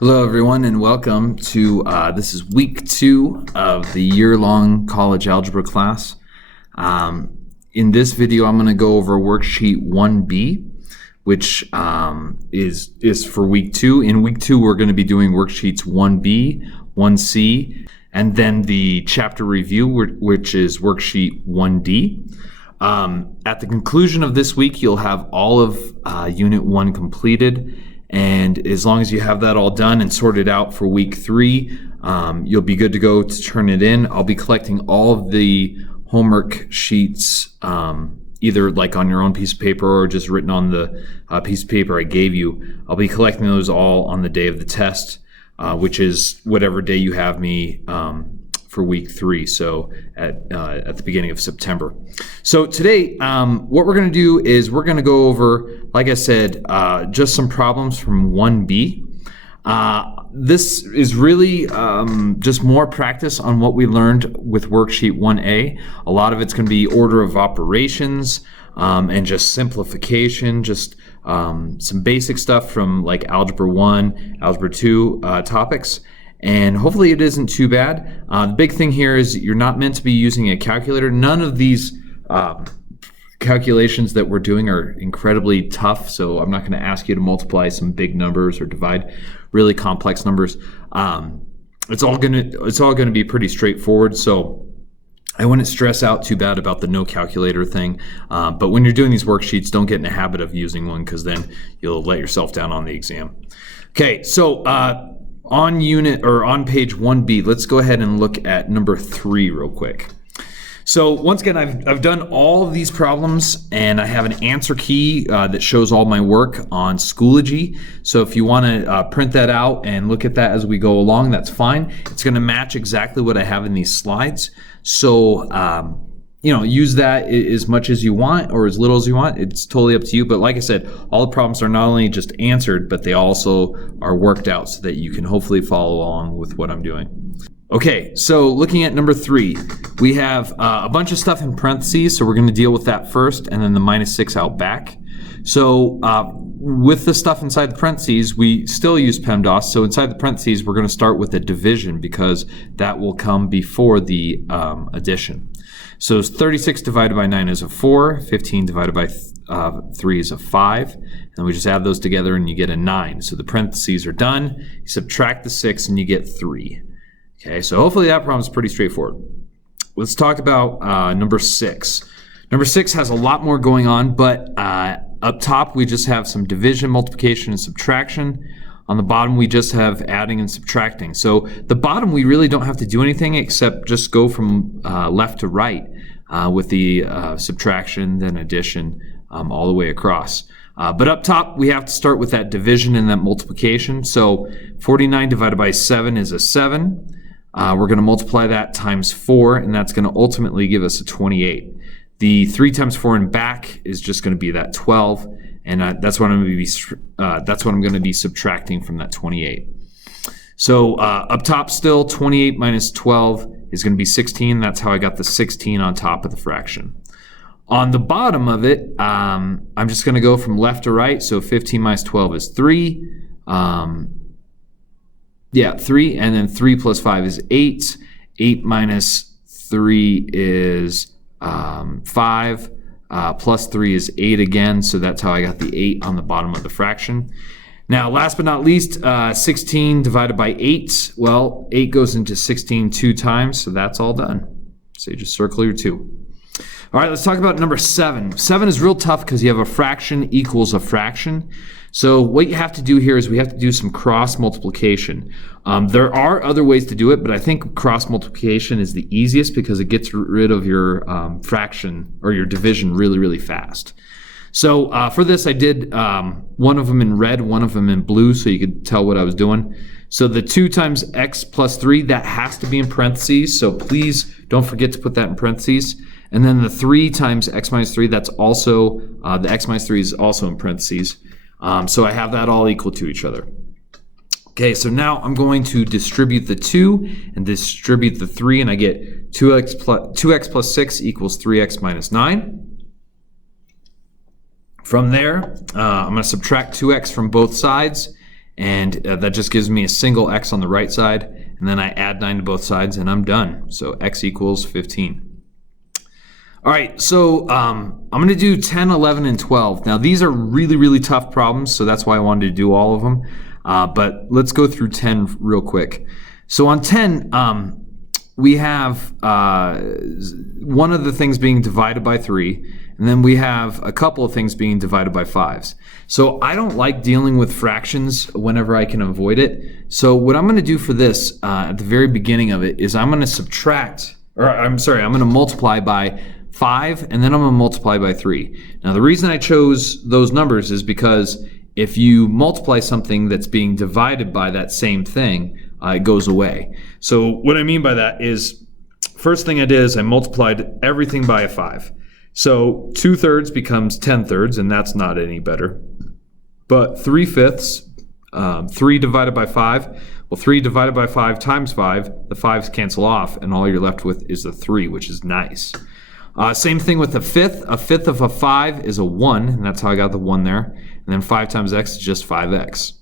Hello everyone and welcome to, this is week 2 of the year-long college algebra class. In this video I'm going to go over worksheet 1B, which is for week 2. In week 2 we're going to be doing worksheets 1B, 1C, and then the chapter review, which is worksheet 1D. At the conclusion of this week you'll have all of unit 1 completed. And as long as you have that all done and sorted out for week 3, you'll be good to go to turn it in. I'll be collecting all of the homework sheets, either like on your own piece of paper or just written on the piece of paper I gave you. I'll be collecting those all on the day of the test, which is whatever day you have me for week 3, so at the beginning of September. So today, what we're going to do is we're going to go over, like I said, just some problems from 1B. This is really just more practice on what we learned with worksheet 1A. A lot of it's going to be order of operations and just simplification, just some basic stuff from like Algebra 1, Algebra 2 topics. And hopefully it isn't too bad. The big thing here is you're not meant to be using a calculator. None of these calculations that we're doing are incredibly tough, so I'm not going to ask you to multiply some big numbers or divide really complex numbers. It's all going to be pretty straightforward, so I wouldn't stress out too bad about the no calculator thing. But when you're doing these worksheets, don't get in the habit of using one, because then you'll let yourself down on the exam. Okay, so on page 1B, let's go ahead and look at number 3 real quick. So once again, I've done all of these problems, and I have an answer key that shows all my work on Schoology. So if you want to print that out and look at that as we go along, that's fine. It's going to match exactly what I have in these slides. So use that as much as you want or as little as you want. It's totally up to you. But like I said, all the problems are not only just answered, but they also are worked out so that you can hopefully follow along with what I'm doing. Okay, so looking at number 3, we have a bunch of stuff in parentheses, so we're going to deal with that first, and then the -6 out back. So with the stuff inside the parentheses, we still use PEMDAS. So inside the parentheses, we're going to start with a division, because that will come before the addition. So 36 divided by 9 is a 4, 15 divided by 3 is a 5, and we just add those together and you get a 9. So the parentheses are done, you subtract the 6 and you get 3. Okay, so hopefully that problem is pretty straightforward. Let's talk about number 6. Number 6 has a lot more going on, but up top we just have some division, multiplication, and subtraction. On the bottom we just have adding and subtracting. So the bottom we really don't have to do anything except just go from left to right with the subtraction, then addition, all the way across. But up top we have to start with that division and that multiplication. So 49 divided by 7 is a 7. We're going to multiply that times 4, and that's going to ultimately give us a 28. The 3 times 4 and back is just going to be that 12, and that's what I'm going to be subtracting from that 28. So up top still, 28 minus 12 is going to be 16. That's how I got the 16 on top of the fraction. On the bottom of it, I'm just going to go from left to right. So 15 minus 12 is 3. 3, and then 3 plus 5 is 8. 8 minus 3 is 5. Plus 3 is 8 again, so that's how I got the 8 on the bottom of the fraction. Now, last but not least, 16 divided by 8. Well, 8 goes into 16 2 times, so that's all done. So you just circle your 2. All right, let's talk about number 7. 7 is real tough because you have a fraction equals a fraction. So what you have to do here is we have to do some cross multiplication. There are other ways to do it, but I think cross multiplication is the easiest because it gets rid of your fraction or your division really, really fast. So for this I did one of them in red, one of them in blue, so you could tell what I was doing. So the 2 times x plus 3, that has to be in parentheses, so please don't forget to put that in parentheses. And then the 3 times x minus 3, that's also, the x minus 3 is also in parentheses. So I have that all equal to each other. Okay, so now I'm going to distribute the 2 and distribute the 3, and I get 2x plus 6 equals 3x minus 9. From there, I'm going to subtract 2x from both sides, and that just gives me a single x on the right side, and then I add 9 to both sides, and I'm done. So x equals 15. All right, so I'm going to do 10, 11, and 12. Now, these are really, really tough problems, so that's why I wanted to do all of them. But let's go through 10 real quick. So on 10, we have one of the things being divided by 3, and then we have a couple of things being divided by 5s. So I don't like dealing with fractions whenever I can avoid it. So what I'm going to do for this at the very beginning of it is I'm going to subtract, or I'm going to multiply by 5, and then I'm going to multiply by 3. Now the reason I chose those numbers is because if you multiply something that's being divided by that same thing, it goes away. So what I mean by that is, first thing I did is I multiplied everything by a 5. So 2/3 becomes 10/3, and that's not any better. But 3/5, 3 divided by 5, well, 3 divided by 5 times 5, the 5s cancel off, and all you're left with is the 3, which is nice. Same thing with a fifth. A fifth of a 5 is a 1, and that's how I got the 1 there. And then 5 times x is just 5x.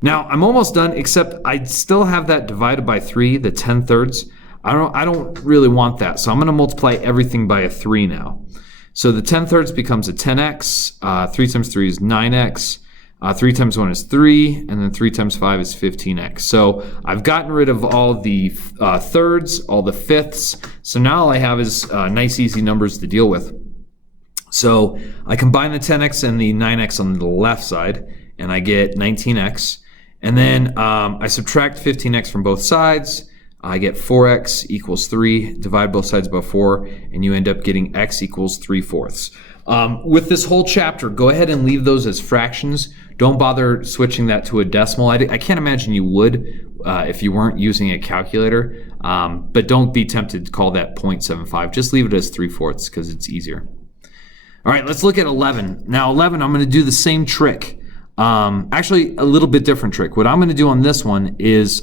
Now, I'm almost done, except I still have that divided by 3, the 10/3. I don't really want that, so I'm going to multiply everything by a 3 now. So the 10/3 becomes a 10x, 3 times 3 is 9x, 3 times 1 is 3, and then 3 times 5 is 15x. So I've gotten rid of all the thirds, all the fifths, so now all I have is nice easy numbers to deal with. So I combine the 10x and the 9x on the left side, and I get 19x. And then I subtract 15x from both sides. I get 4x equals 3, divide both sides by 4, and you end up getting x equals 3/4. With this whole chapter, go ahead and leave those as fractions. Don't bother switching that to a decimal. I can't imagine you would if you weren't using a calculator, but don't be tempted to call that 0.75. Just leave it as 3/4 because it's easier. All right, let's look at 11. Now 11, I'm going to do the same trick. Actually, a little bit different trick. What I'm going to do on this one is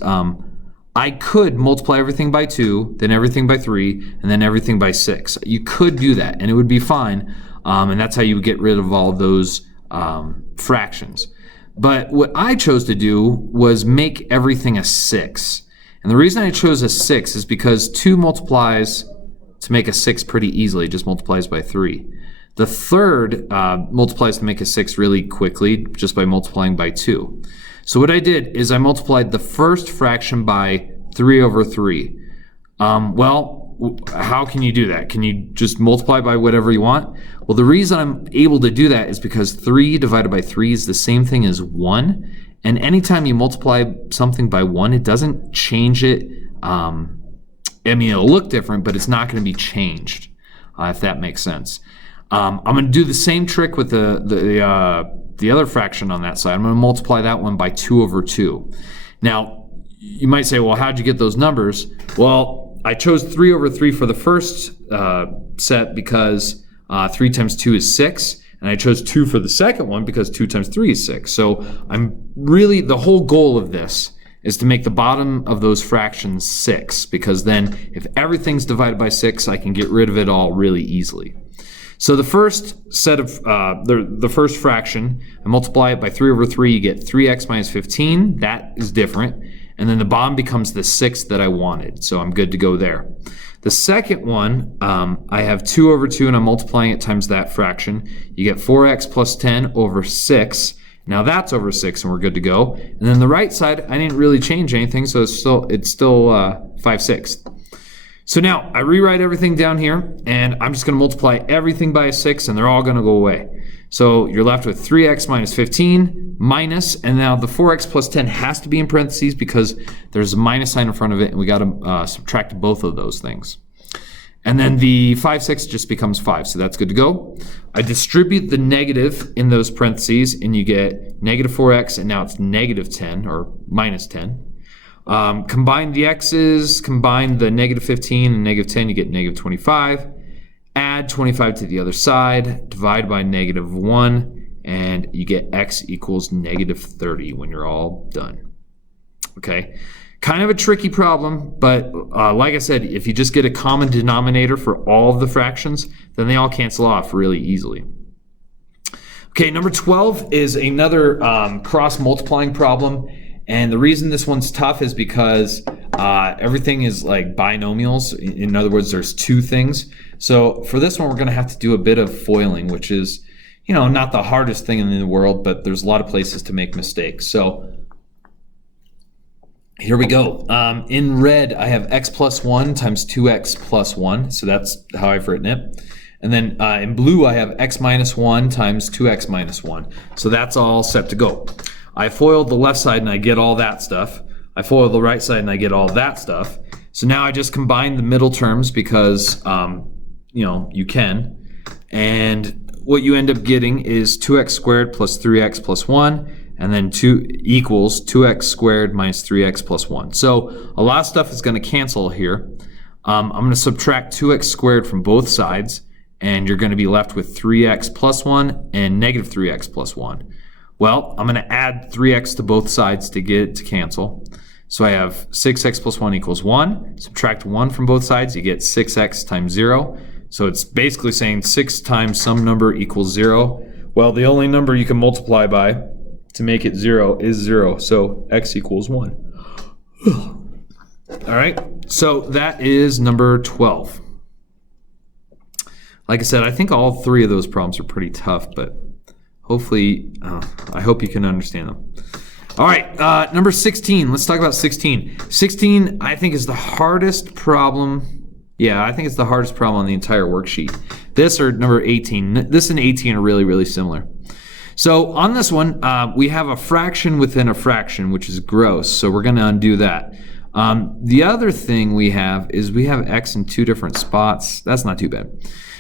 I could multiply everything by 2, then everything by 3, and then everything by 6. You could do that, and it would be fine, and that's how you would get rid of all those fractions. But what I chose to do was make everything a 6. And the reason I chose a 6 is because 2 multiplies to make a 6 pretty easily. It just multiplies by 3. The third multiplies to make a 6 really quickly just by multiplying by 2. So what I did is I multiplied the first fraction by 3/3. Well, how can you do that? Can you just multiply by whatever you want? Well, the reason I'm able to do that is because 3 divided by 3 is the same thing as 1. And anytime you multiply something by 1, it doesn't change it. I mean, it'll look different, but it's not going to be changed, if that makes sense. I'm going to do the same trick with the other fraction on that side. I'm going to multiply that one by 2/2. Now, you might say, well, how'd you get those numbers? Well, I chose 3/3 for the first set because 3 times 2 is 6, and I chose 2 for the second one because 2 times 3 is 6. So the whole goal of this is to make the bottom of those fractions 6, because then if everything's divided by 6, I can get rid of it all really easily. So the first set of the first fraction, I multiply it by 3/3, you get 3x minus 15. That is different. And then the bottom becomes the 6 that I wanted. So I'm good to go there. The second one, I have 2/2, and I'm multiplying it times that fraction. You get 4x plus 10 over 6. Now that's over 6, and we're good to go. And then the right side, I didn't really change anything, so it's still 5/6. So now I rewrite everything down here, and I'm just going to multiply everything by a 6, and they're all going to go away. So you're left with 3x minus 15 minus, and now the 4x plus 10 has to be in parentheses because there's a minus sign in front of it, and we got to subtract both of those things. And then the 5/6 just becomes 5, so that's good to go. I distribute the negative in those parentheses, and you get negative 4x, and now it's negative 10 or minus 10. Combine the x's, combine the negative 15 and negative 10, you get negative 25. Add 25 to the other side, divide by negative 1, and you get x equals negative 30 when you're all done. Okay, kind of a tricky problem, but like I said, if you just get a common denominator for all of the fractions, then they all cancel off really easily. Okay, number 12 is another cross-multiplying problem. And the reason this one's tough is because everything is like binomials. In other words, there's two things. So for this one, we're going to have to do a bit of foiling, which is, you know, not the hardest thing in the world, but there's a lot of places to make mistakes. So here we go. In red, I have x plus 1 times 2x plus 1. So that's how I've written it. And then in blue, I have x minus 1 times 2x minus 1. So that's all set to go. I foiled the left side and I get all that stuff. I foiled the right side and I get all that stuff. So now I just combine the middle terms because, you know, you can. And what you end up getting is 2x squared plus 3x plus 1. And then 2 equals 2x squared minus 3x plus 1. So a lot of stuff is going to cancel here. I'm going to subtract 2x squared from both sides. And you're going to be left with 3x plus 1 and negative 3x plus 1. Well, I'm going to add 3x to both sides to get it to cancel. So I have 6x plus 1 equals 1. Subtract 1 from both sides, you get 6x times 0. So it's basically saying 6 times some number equals 0. Well, the only number you can multiply by to make it 0 is 0. So x equals 1. All right, so that is number 12. Like I said, I think all three of those problems are pretty tough, but hopefully, I hope you can understand them. All right, number 16. Let's talk about 16. 16, I think, is the hardest problem. Yeah, I think it's the hardest problem on the entire worksheet. This or number 18. This and 18 are really, really similar. So on this one, we have a fraction within a fraction, which is gross. So we're going to undo that. The other thing we have is we have x in two different spots. That's not too bad.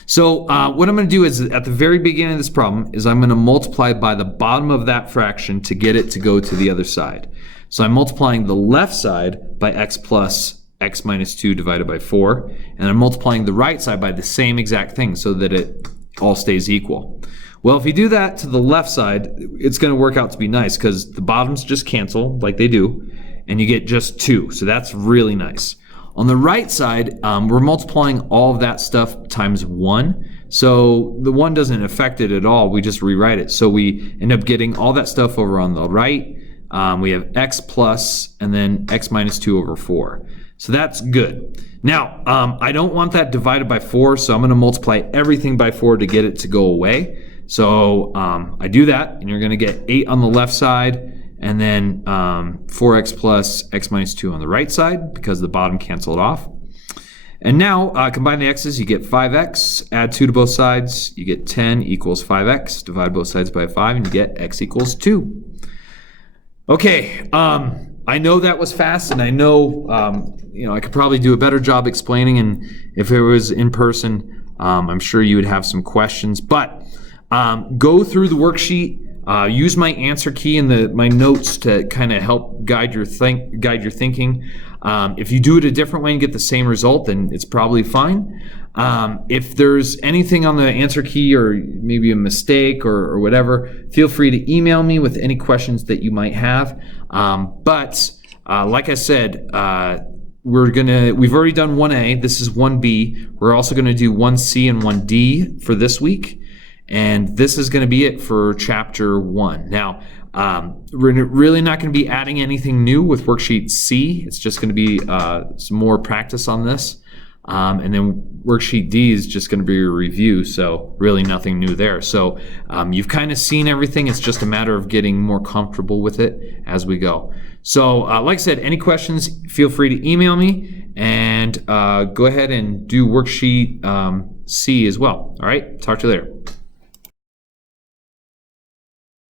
So what I'm going to do is at the very beginning of this problem is I'm going to multiply by the bottom of that fraction to get it to go to the other side. So I'm multiplying the left side by x plus x minus 2 divided by 4. And I'm multiplying the right side by the same exact thing so that it all stays equal. Well, if you do that to the left side, it's going to work out to be nice because the bottoms just cancel like they do. And you get just 2. So that's really nice. On the right side, we're multiplying all of that stuff times 1. So the 1 doesn't affect it at all. We just rewrite it. So we end up getting all that stuff over on the right. We have x plus and then x minus 2 over 4. So that's good. Now, I don't want that divided by 4, so I'm going to multiply everything by 4 to get it to go away. So I do that, and you're going to get 8 on the left side. And then 4x plus x minus 2 on the right side because the bottom canceled off. And now combine the x's, you get 5x, add 2 to both sides, you get 10 equals 5x, divide both sides by 5, and you get x equals 2. Okay, I know that was fast, and I know, you know, I could probably do a better job explaining, and if it was in person, I'm sure you would have some questions. But go through the worksheet. Use my answer key in my notes to kind of help guide your thinking. If you do it a different way and get the same result, then it's probably fine. If there's anything on the answer key or maybe a mistake or whatever, feel free to email me with any questions that you might have. But like I said, we've already done 1A. This is 1B. We're also going to do 1C and 1D for this week. And this is going to be it for chapter 1. Now, we're really not going to be adding anything new with worksheet C. It's just going to be some more practice on this. And then worksheet D is just going to be a review, so really nothing new there. So you've kind of seen everything. It's just a matter of getting more comfortable with it as we go. So like I said, any questions, feel free to email me, and go ahead and do worksheet C as well. All right, talk to you later.